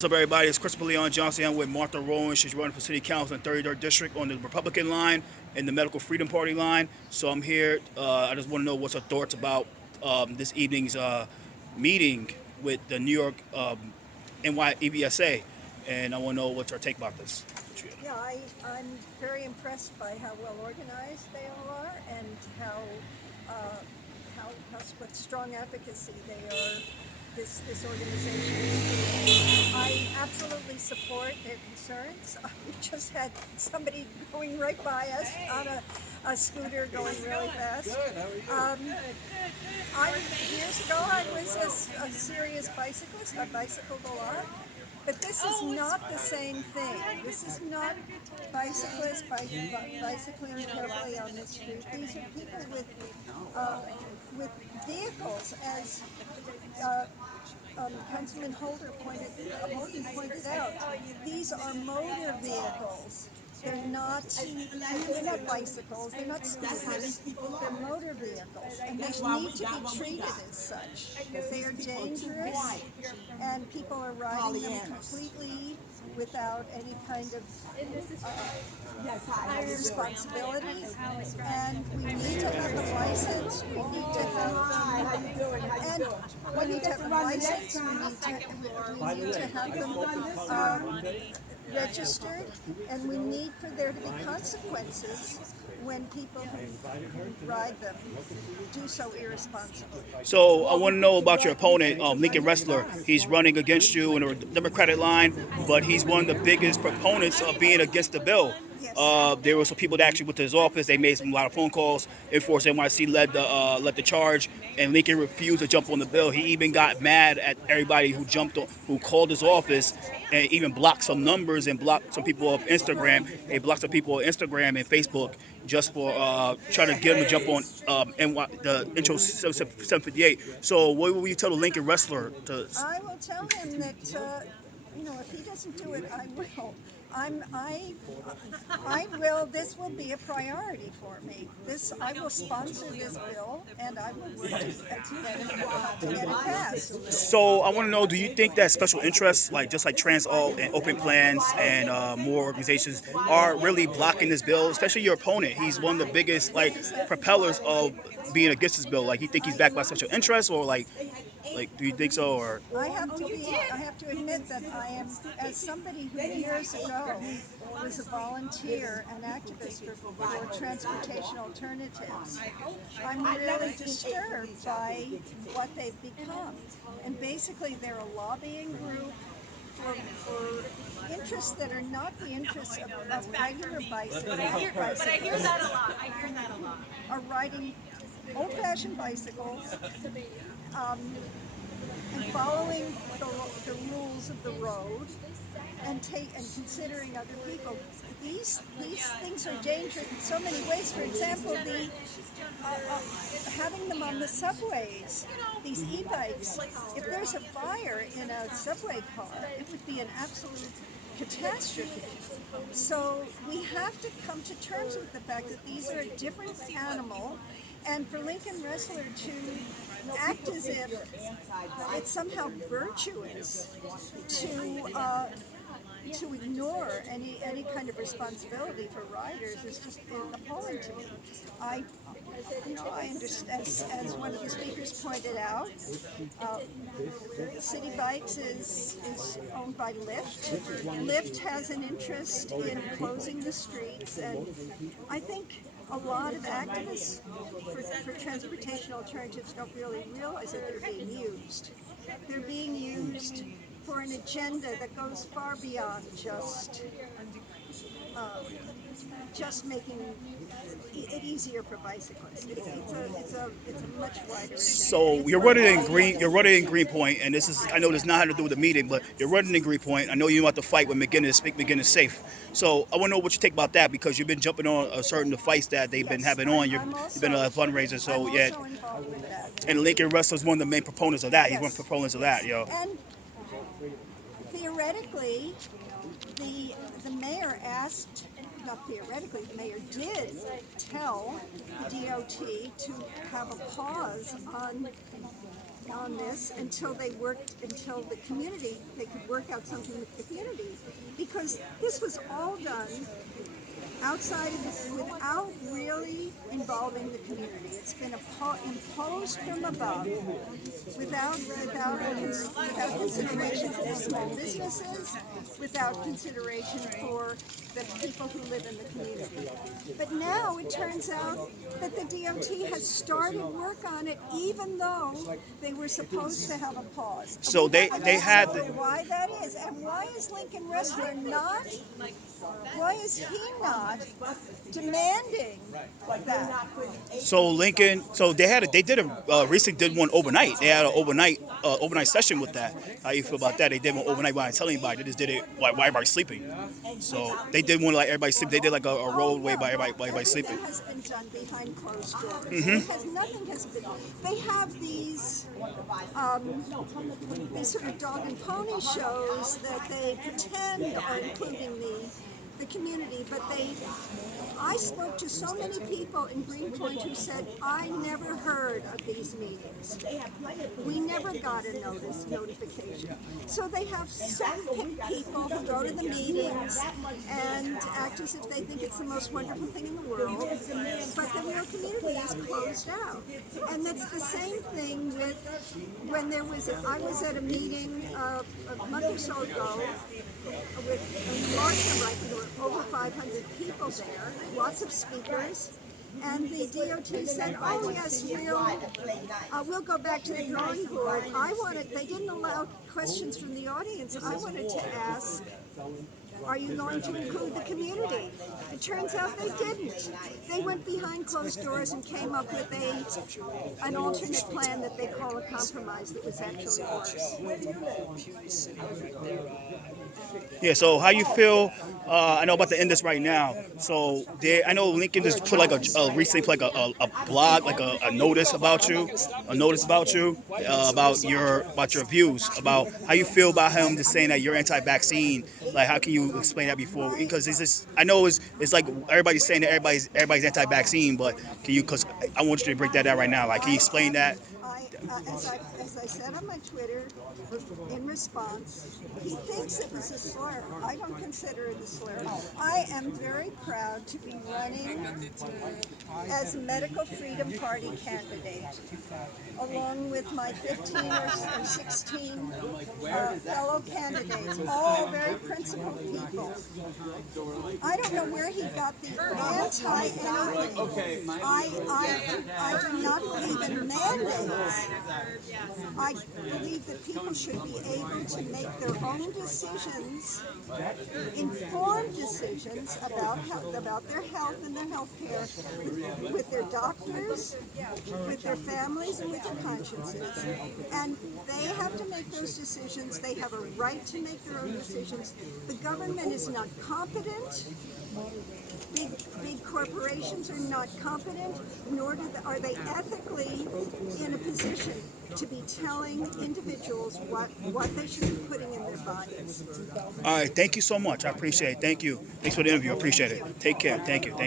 What's up, everybody? It's Christopher Leon Johnson. I'm with Martha Rowen. She's running for city council in 33rd District on the Republican line and the Medical Freedom Party line. So I'm here. I just want to know what's her thoughts about this evening's meeting with the New York NYEVSA. And I want to know what's her take about this. Yeah, I'm very impressed by how well organized they all are and what strong advocacy they are. This organization is. I absolutely support their concerns. We just had somebody going right by us on a scooter going really fast. Years ago, I was a serious bicyclist. I bicycled a lot. But this is not the same thing. This is not bicyclists bicycling carefully on the street. These are people with vehicles, as Councilman Holden pointed out. These are motor vehicles. They're not bicycles, they're not scooters, they're motor vehicles, and they need to be treated as such. They are dangerous, and people are riding them completely without any kind of responsibility, and we need to have a license, we need to have a license, we need to have them registered, and we need for there to be consequences when people who ride them do so irresponsibly. So I want to know about your opponent, Lincoln Restler. He's running against you in a Democratic line, but he's one of the biggest proponents of being against the bill. There were some people that actually went to his office. They made a lot of phone calls. enforcelawsNYC led the charge, and Lincoln refused to jump on the bill. He even got mad at everybody who called his office, and even blocked some numbers and blocked some people off Instagram. They blocked some people on Instagram and Facebook just for trying to get him to jump on the intro 758. So what will you tell the Lincoln Restler to? I will tell him that if he doesn't do it, I will. I will. This will be a priority for me. I will sponsor this bill, and I will work to get it passed. So I want to know: do you think that special interests, just like TransAlt and Open Plans and more organizations, are really blocking this bill? Especially your opponent. He's one of the biggest propellers of being against this bill. You think he's backed by special interests, or do you think so? Or I have to admit that I am, as somebody who years ago was a volunteer and activist for transportation alternatives, I'm really disturbed by what they've become. And basically they're a lobbying group for interests that are not the interests of regular bicyclists. But I hear that a lot. Are riding old-fashioned bicycles, and following the rules of the road, and considering other people. These things are dangerous in so many ways. For example, having them on the subways, these e-bikes. If there's a fire in a subway car, it would be an absolute catastrophe. So we have to come to terms with the fact that these are a different animal, and for Lincoln Restler to act as if it's somehow virtuous to ignore any kind of responsibility for riders is just appalling to me. I understand, as one of the speakers pointed out, City Bikes is owned by Lyft. Lyft has an interest in closing the streets, and I think a lot of activists for transportation alternatives don't really realize that they're being used. They're being used for an agenda that goes far beyond just making it easier for bicyclists. It's a much wider agenda. So you're running in Greenpoint, and I know this not had to do with the meeting, but you're running in Greenpoint. I know you're about to fight with McGuiness, make McGuiness safe. So I want to know what you think about that, because you've been jumping on certain fights that they've been having on. You've been a fundraiser, so I'm also involved with that. And Lincoln Restler's one of the main proponents of that. Yes. He's one of the proponents of that, And theoretically, the mayor asked. Not theoretically, the mayor did tell the DOT to have a pause on on this until they could work out something with the community, because this was all done outside of without really involving the community. It's been imposed from above, without consideration for small businesses, without consideration for the people who live in the community. But now it turns out that the DOT has started work on it, even though they were supposed to have a pause. So they had Why that is, and why is Lincoln Restler not? Why is he not demanding that? so Lincoln. So recently did one overnight. They had an overnight session with that. How you feel about that? They did one overnight without telling anybody. They just did it while everybody's sleeping. So they did one like everybody sleep. They did like a roadway by everybody sleeping. That has been done behind closed doors. Nothing has been. They have these sort of dog and pony shows that they pretend are including the community, but I spoke to so many people in Greenpoint who said, I never heard of these meetings. We never got a notification. So they have some people who go to the meetings and act as if they think it's the most wonderful thing in the world, but the real community is closed out. And that's the same thing with when I was at a meeting a month or so ago with a large number, I think there were over 500 people there, lots of speakers, and the DOT said, oh yes, we'll go back to the drawing board. They didn't allow questions from the audience. I wanted to ask, are you going to include the community? It turns out they didn't. They went behind closed doors and came up with an alternate plan that they call a compromise that was actually worse. Yeah. So how you feel? I know about to end this right now. So I know Lincoln just put like recently put like a blog, like a notice about you, about your views, about how you feel about him just saying that you're anti-vaccine. Like, how can you explain that before? Because I know it's like everybody's saying that everybody's anti-vaccine, but because I want you to break that down right now. Like, can you explain that? As I said on my Twitter, in response, he thinks it was a slur. I don't consider it a slur. I am very proud to be running as Medical Freedom Party candidate, along with my 15 or 16 fellow candidates, all very principled people. I don't know where he got the anti-anything. I do not believe in mandates. I believe that people should be able to make their own decisions, informed decisions about their health and their health care with their doctors, with their families, and with their consciences. And they have to make those decisions. They have a right to make their own decisions. The government is not competent. Big corporations are not competent, nor are they ethically in a position to be telling individuals what they should be putting in their bodies. All right, thank you so much. I appreciate it. Thank you. Thanks for the interview. I appreciate it. Take care. Thank you.